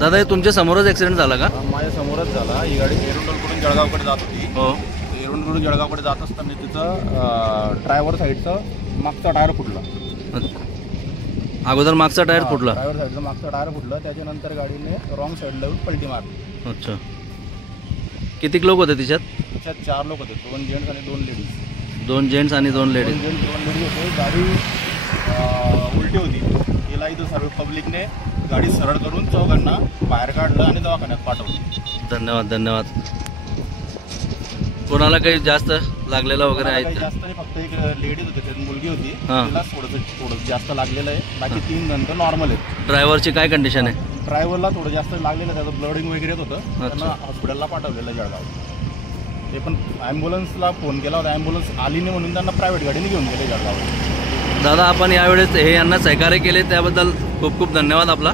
दादा हे तुमच्या समोरच ॲक्सिडेंट झाला का? माझ्या समोरच झाला। ही गाडी एरंडोलकडून जळगावकडे जात होती। हो, एरंडोलकडून जळगावकडे जात असताना तिचं ड्रायव्हर साईडचा मागचा टायर फुटला। अगोदर मागचा टायर फुटला? ड्रायव्हर साईडचा मागचा टायर फुटला, त्याच्यानंतर गाडीने रॉंग साईडला पलटी मारली। अच्छा, किती लोक होते तिच्यात? त्याच्यात 4 लोक होते, 2 जेंट्स आणि 2 लेडीज। 2 जेंट्स आणि 2 लेडीज। 2 लेडीज होते। गाडी उलटी होती, तिला इथं सर्व पब्लिकने गाडी सरळ करून चौघांना बाहेर काढलं आणि दवाखान्यात पाठवलं। धन्यवाद धन्यवाद। कोणाला काही जास्त लागलेला वगैरे आहे? जास्त नाही, फक्त एक लेडीज होती, त्यात मुलगी होती, हां, तिला थोडं जास्त लागलेलं आहे। बाकी 3 जण तर नॉर्मल आहेत। ड्रायव्हरची काय कंडिशन आहे? ड्रायव्हरला थोडं जास्त लागलेलं आहे, त्याचं ब्लडिंग वगैरे येत होतं, त्यांना हॉस्पिटलला पाठवलेलं जळगाव। ते पण ॲम्ब्युलन्सला फोन केला होता, ॲम्ब्युलन्स आली नाही म्हणून त्यांना प्रायव्हेट गाडीने घेऊन गेले जळगाव। दादा आपण यावेळेस हे यांना सहकार्य केले त्याबद्दल खूप खूप धन्यवाद आपला।